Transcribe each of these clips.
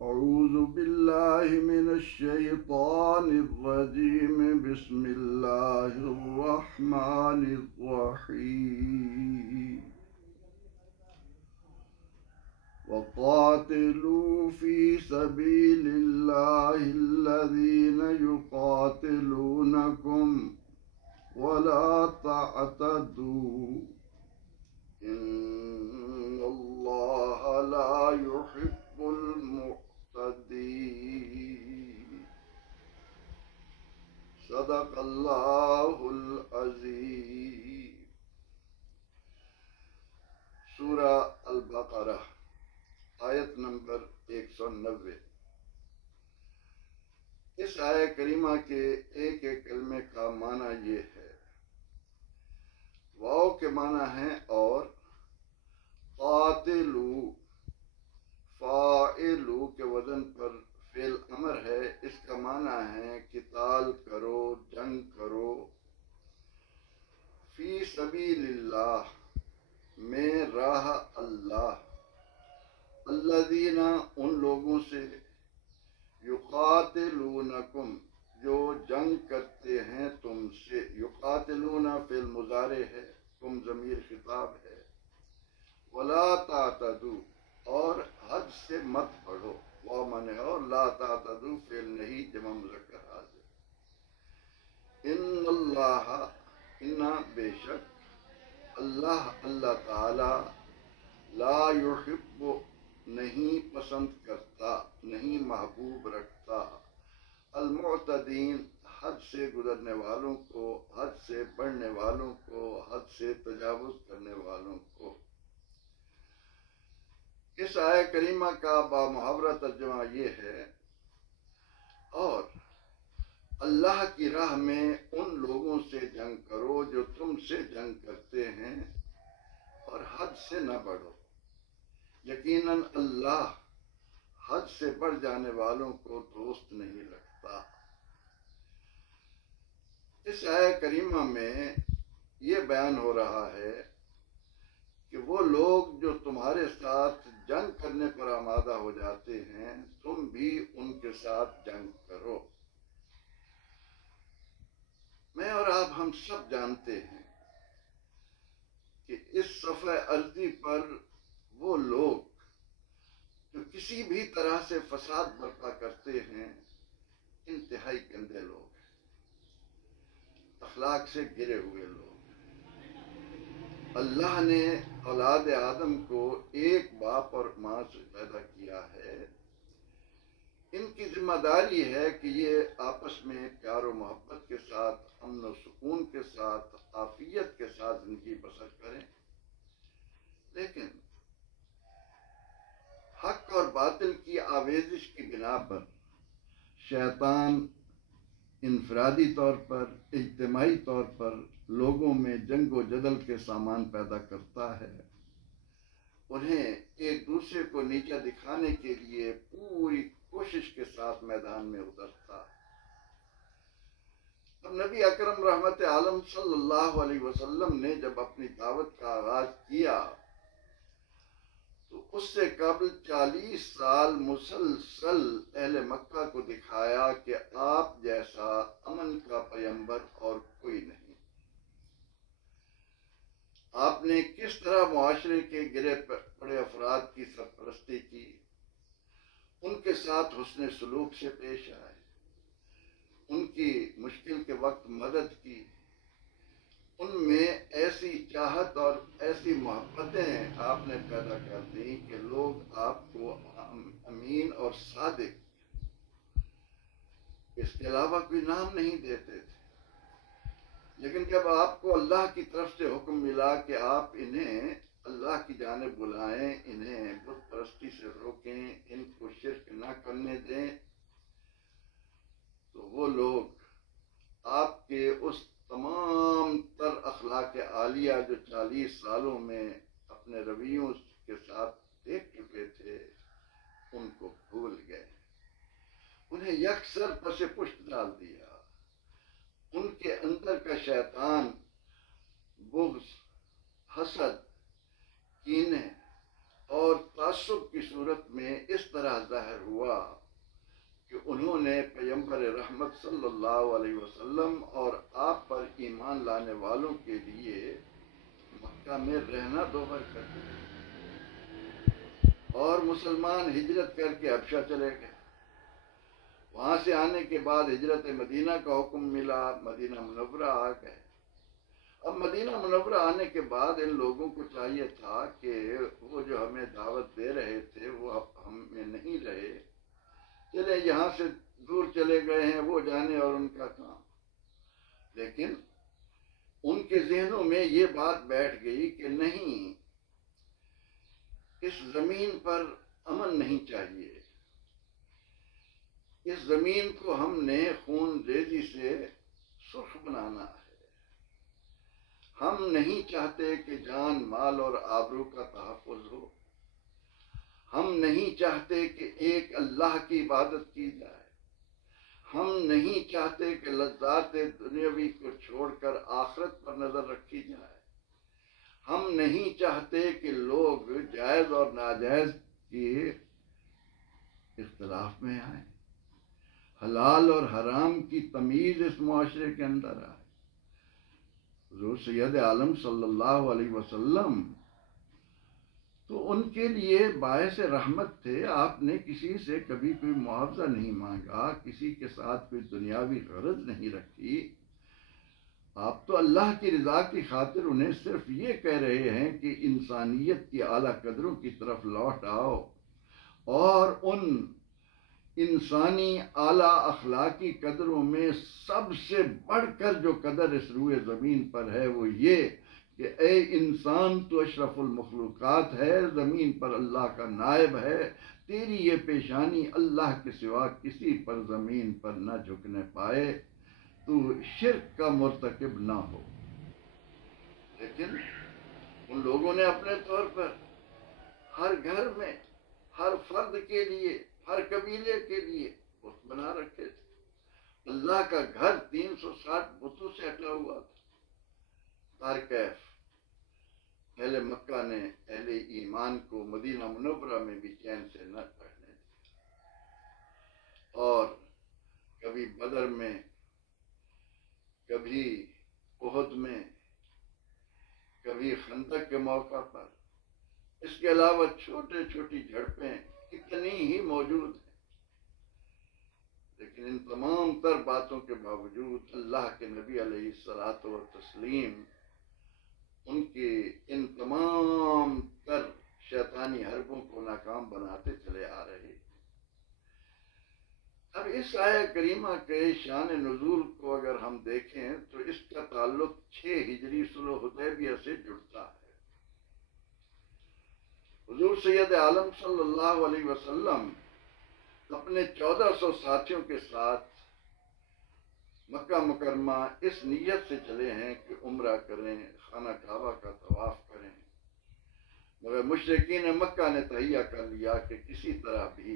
أعوذ بالله من الشيطان الرجيم بسم الله الرحمن الرحيم وقاتلوا في سبيل الله الذين يقاتلونكم ولا تعتدوا إن الله لا يحب المعتدين صدق الله العظيم. سورہ البقرہ آیت نمبر 190. اس آیہ کریمہ کے ایک ایک کلمے کا معنی یہ ہے. واو کے معنی ہے اور، قاتلو فاعلو کے وزن پر فعل امر ہے. اس کا معنی ہے قتال کرو، جنگ کرو. فی سبیل اللہ میں راہ اللہ، الذین ان لوگوں سے، یقاتلونکم جو جنگ کرتے ہیں تم سے. یقاتلون فعل مضارع ہے، تم ضمیر خطاب ہے. ولا تعتدوا اور حد سے مت بڑھو، واو مانے اور، لا تعتدوا فعل نہیں جمع مذکر حاضر. ان اللہ ان بے شک اللہ اللہ تعالی لا یحب نہیں پسند کرتا، نہیں محبوب رکھتا، المعتدین حد سے گزرنے والوں کو، حد سے بڑھنے والوں کو، حد سے تجاوز کرنے والوں کو. اس آیہ کریمہ کا بامحاورہ ترجمہ یہ ہے، اور اللہ کی راہ میں ان لوگوں سے جنگ کرو جو تم سے جنگ کرتے ہیں، اور حد سے نہ بڑھو. یقیناً اللہ حد سے بڑھ جانے والوں کو دوست نہیں رکھتا. اس آیہ کریمہ میں یہ بیان ہو رہا ہے کہ وہ لوگ جو تمہارے ساتھ جنگ کرنے پر آمادہ ہو جاتے ہیں، تم بھی ان کے ساتھ جنگ کرو. میں اور آپ ہم سب جانتے ہیں کہ اس صفحہ ارضی پر وہ لوگ جو کسی بھی طرح سے فساد برپا کرتے ہیں انتہائی گندے لوگ ہیں، اخلاق سے گرے ہوئے لوگ. اللہ نے اولاد آدم کو ایک باپ اور ماں سے پیدا کیا ہے. ان کی ذمہ داری ہے کہ یہ آپس میں پیار و محبت کے ساتھ، امن و سکون کے ساتھ، عافیت کے ساتھ زندگی بسر کریں. لیکن حق اور باطل کی آویزش کی بنا پر شیطان انفرادی طور پر، اجتماعی طور پر لوگوں میں جنگ و جدل کے سامان پیدا کرتا ہے. انہیں ایک دوسرے کو نیچا دکھانے کے لیے پوری کوشش کے ساتھ میدان میں اترتا ہے. اب نبی اکرم رحمت عالم صلی اللہ علیہ وسلم نے جب اپنی دعوت کا آغاز کیا تو اس سے قبل 40 سال مسلسل اہل مکہ کو دکھایا کہ آپ جیسا امن کا پیمبر اور کوئی نہیں. آپ نے کس طرح معاشرے کے گرے پڑے افراد کی سرپرستی کی، ان کے ساتھ حسن سلوک سے پیش آئے، ان کی مشکل کے وقت مدد کی، ان میں ایسی چاہت اور ایسی محبتیں آپ نے پیدا کر دیں کہ لوگ آپ کو امین اور صادق اس کے علاوہ کوئی نام نہیں دیتے تھے. لیکن جب آپ کو اللہ کی طرف سے حکم ملا کہ آپ انہیں اللہ کی جانب بلائیں، انہیں بت پرستی سے روکیں، ان کو شرک نہ کرنے دیں، تو وہ لوگ آپ کے اس تمام تر اخلاق عالیہ جو 40 سالوں میں اپنے رویوں کے ساتھ دیکھ چکے تھے ان کو بھول گئے، انہیں یکسر پس پشت ڈال دیا. ان کے اندر کا شیطان بغض، حسد، کینے اور تعصب کی صورت میں اس طرح ظاہر ہوا کہ انہوں نے پیغمبر رحمت صلی اللہ علیہ وسلم اور آپ پر ایمان لانے والوں کے لیے مکہ میں رہنا دوبر کر دیا اور مسلمان ہجرت کر کے حبشہ چلے گئے۔ وہاں سے آنے کے بعد ہجرت مدینہ کا حکم ملا، مدینہ منورہ آ گئے۔ اب مدینہ منورہ آنے کے بعد ان لوگوں کو چاہیے تھا کہ وہ جو ہمیں دعوت دے رہے تھے وہ اب ہم میں نہیں رہے، چلے یہاں سے دور چلے گئے ہیں، وہ جانے اور ان کا کام۔ لیکن ان کے ذہنوں میں یہ بات بیٹھ گئی کہ نہیں، اس زمین پر امن نہیں چاہیے، اس زمین کو ہم نے خون ریزی سے سرخ بنانا ہے۔ ہم نہیں چاہتے کہ جان مال اور آبرو کا تحفظ ہو، ہم نہیں چاہتے کہ ایک اللہ کی عبادت کی جائے، ہم نہیں چاہتے کہ لذات دنیاوی کو چھوڑ کر آخرت پر نظر رکھی جائے، ہم نہیں چاہتے کہ لوگ جائز اور ناجائز کے اختلاف میں آئیں، حلال اور حرام کی تمیز اس معاشرے کے اندر آئے۔ حضور سید عالم صلی اللہ علیہ وسلم تو ان کے لیے باعث رحمت تھے۔ آپ نے کسی سے کبھی کوئی معاوضہ نہیں مانگا، کسی کے ساتھ کوئی دنیاوی غرض نہیں رکھی۔ آپ تو اللہ کی رضا کی خاطر انہیں صرف یہ کہہ رہے ہیں کہ انسانیت کی اعلیٰ قدروں کی طرف لوٹ آؤ، اور ان انسانی اعلیٰ اخلاقی قدروں میں سب سے بڑھ کر جو قدر اس روئے زمین پر ہے وہ یہ کہ اے انسان تو اشرف المخلوقات ہے، زمین پر اللہ کا نائب ہے، تیری یہ پیشانی اللہ کے سوا کسی پر زمین پر نہ جھکنے پائے، تو شرک کا مرتکب نہ ہو۔ لیکن ان لوگوں نے اپنے طور پر ہر گھر میں، ہر فرد کے لیے، ہر قبیلے کے لیے بت بنا رکھے تھے۔ اللہ کا گھر 360 بتوں سے ہٹا ہوا تھا۔ تارکیف اہل مکہ نے اہل ایمان کو مدینہ منورہ میں بھی چین سے نہ رہنے دیا، اور کبھی بدر میں، کبھی احد میں، کبھی خندق کے موقع پر، اس کے علاوہ چھوٹے چھوٹی جھڑپیں کتنی ہی موجود ہیں۔ لیکن ان تمام تر باتوں کے باوجود اللہ کے نبی علیہ الصلوۃ والتسلیم ان کے ان تمام تر شیطانی حربوں کو ناکام بناتے چلے آ رہے۔ اب اس آیہ کریمہ کے شان نزول کو اگر ہم دیکھیں تو اس کا تعلق 6 ہجری صلح حدیبیہ سے جڑتا ہے۔ حضور سید عالم صلی اللہ علیہ وسلم اپنے 1400 ساتھیوں کے ساتھ مکہ مکرمہ اس نیت سے چلے ہیں کہ عمرہ کریں، خانہ کعبہ کا طواف کریں، مگر مشرکین مکہ نے تہیہ کر لیا کہ کسی طرح بھی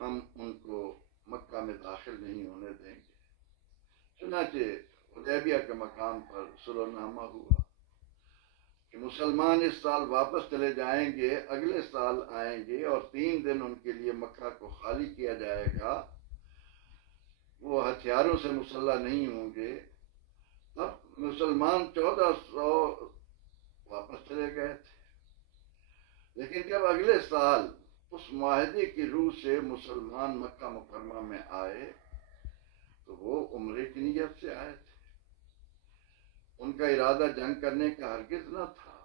ہم ان کو مکہ میں داخل نہیں ہونے دیں گے۔ چنانچہ حدیبیہ کے مقام پر صلح نامہ ہوا کہ مسلمان اس سال واپس چلے جائیں گے، اگلے سال آئیں گے، اور 3 دن ان کے لیے مکہ کو خالی کیا جائے گا، وہ ہتھیاروں سے مسلح نہیں ہوں گے۔ اب مسلمان 1400 واپس چلے گئے تھے، لیکن جب اگلے سال اس معاہدے کی روح سے مسلمان مکہ مکرمہ میں آئے تو وہ عمرے کی نیت سے آئے تھے۔ ان کا ارادہ جنگ کرنے کا ہرگز نہ تھا،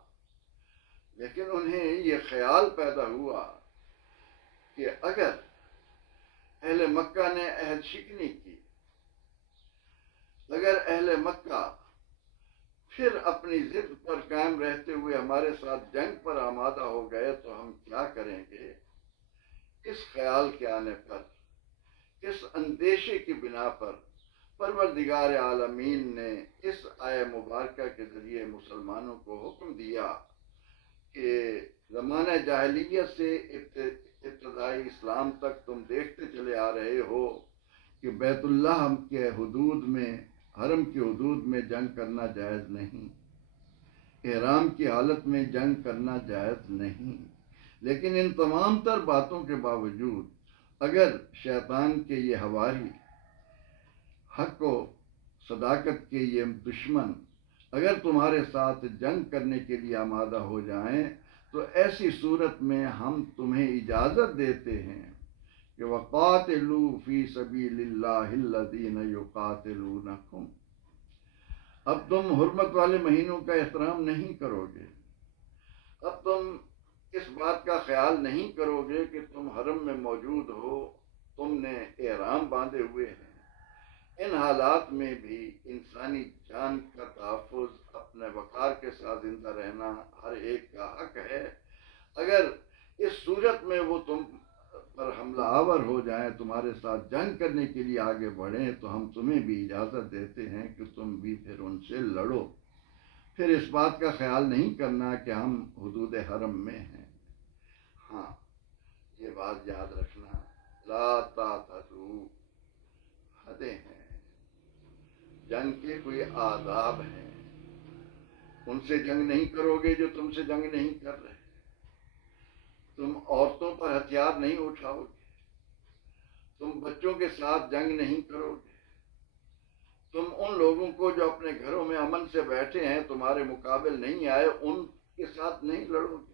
لیکن انہیں یہ خیال پیدا ہوا کہ اگر اہل مکہ نے عہد شکنی کی، اگر اہل مکہ پھر اپنی ضد پر قائم رہتے ہوئے ہمارے ساتھ جنگ پر آمادہ ہو گئے تو ہم کیا کریں گے؟ اس خیال کے آنے پر، اس اندیشے کی بنا پر پروردگار عالمین نے اس آیہ مبارکہ کے ذریعے مسلمانوں کو حکم دیا کہ زمانہ جاہلیت سے ابتدائی اسلام تک تم دیکھتے چلے آ رہے ہو کہ بیت اللہ کے حدود میں، حرم کی حدود میں جنگ کرنا جائز نہیں، احرام کی حالت میں جنگ کرنا جائز نہیں۔ لیکن ان تمام تر باتوں کے باوجود اگر شیطان کے یہ ہواری، حق و صداقت کے یہ دشمن اگر تمہارے ساتھ جنگ کرنے کے لیے آمادہ ہو جائیں تو ایسی صورت میں ہم تمہیں اجازت دیتے ہیں کہ وَقَاتِلُوا فِي سَبِيلِ اللَّهِ الَّذِينَ يُقَاتِلُونَكُمْ۔ اب تم حرمت والے مہینوں کا احترام نہیں کرو گے، اب تم اس بات کا خیال نہیں کرو گے کہ تم حرم میں موجود ہو، تم نے احرام باندھے ہوئے ہیں۔ ان حالات میں بھی انسانی جان کا تحفظ، اپنے وقار کے ساتھ زندہ رہنا ہر ایک کا حق ہے۔ اگر اس صورت میں وہ تم پر حملہ آور ہو جائیں، تمہارے ساتھ جنگ کرنے کے لیے آگے بڑھیں، تو ہم تمہیں بھی اجازت دیتے ہیں کہ تم بھی پھر ان سے لڑو۔ پھر اس بات کا خیال نہیں کرنا کہ ہم حدود حرم میں ہیں۔ ہاں، یہ بات یاد رکھنا، لا تعتدوا، حدیں ہیں، جنگ کے کوئی آداب ہیں، ان سے جنگ نہیں کرو گے جو تم سے جنگ نہیں کر رہے، تم عورتوں پر ہتھیار نہیں اٹھاؤ گے، تم بچوں کے ساتھ جنگ نہیں کرو گے، تم ان لوگوں کو جو اپنے گھروں میں امن سے بیٹھے ہیں، تمہارے مقابل نہیں آئے، ان کے ساتھ نہیں لڑو گے،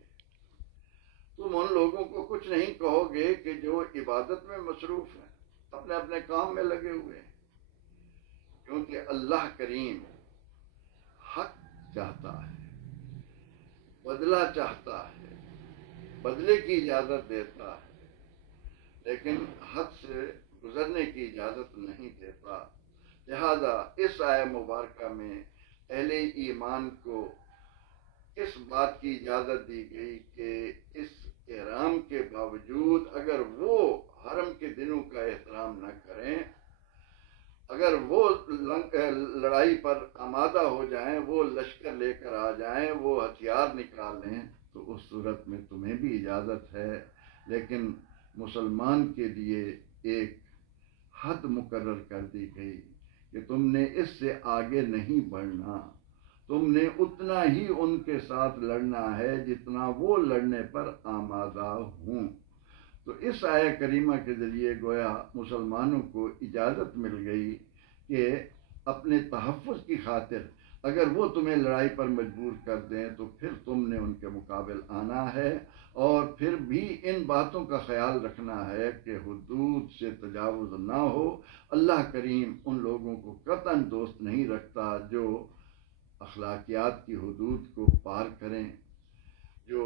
تم ان لوگوں کو کچھ نہیں کہو گے کہ جو عبادت میں مصروف ہیں، اپنے اپنے کام میں لگے ہوئے ہیں، کیونکہ اللہ کریم حق چاہتا ہے، بدلہ چاہتا ہے، بدلے کی اجازت دیتا ہے، لیکن حد سے گزرنے کی اجازت نہیں دیتا۔ لہذا اس آیہ مبارکہ میں اہل ایمان کو اس بات کی اجازت دی گئی کہ اس احرام کے باوجود اگر وہ حرم کے دنوں کا احترام نہ کریں، اگر وہ لڑائی پر آمادہ ہو جائیں، وہ لشکر لے کر آ جائیں، وہ ہتھیار نکال لیں، تو اس صورت میں تمہیں بھی اجازت ہے، لیکن مسلمان کے لیے ایک حد مقرر کر دی گئی کہ تم نے اس سے آگے نہیں بڑھنا، تم نے اتنا ہی ان کے ساتھ لڑنا ہے جتنا وہ لڑنے پر آمادہ ہوں۔ تو اس آیہ کریمہ کے ذریعے گویا مسلمانوں کو اجازت مل گئی کہ اپنے تحفظ کی خاطر اگر وہ تمہیں لڑائی پر مجبور کر دیں تو پھر تم نے ان کے مقابل آنا ہے، اور پھر بھی ان باتوں کا خیال رکھنا ہے کہ حدود سے تجاوز نہ ہو۔ اللہ کریم ان لوگوں کو قطعاً دوست نہیں رکھتا جو اخلاقیات کی حدود کو پار کریں، جو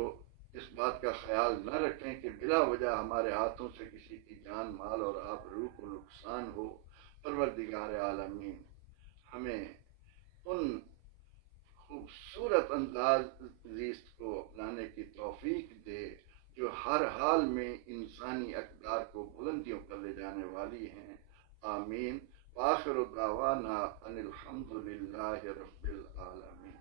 اس بات کا خیال نہ رکھیں کہ بلا وجہ ہمارے ہاتھوں سے کسی کی جان، مال اور آبرو کو نقصان ہو۔ پروردگار عالمین ہمیں ان خوبصورت انداز زیست کو اپنانے کی توفیق دے جو ہر حال میں انسانی اقدار کو بلندیوں پر لے جانے والی ہیں۔ آمین۔ وآخر دعوانا ان الحمد للہ رب العالمین۔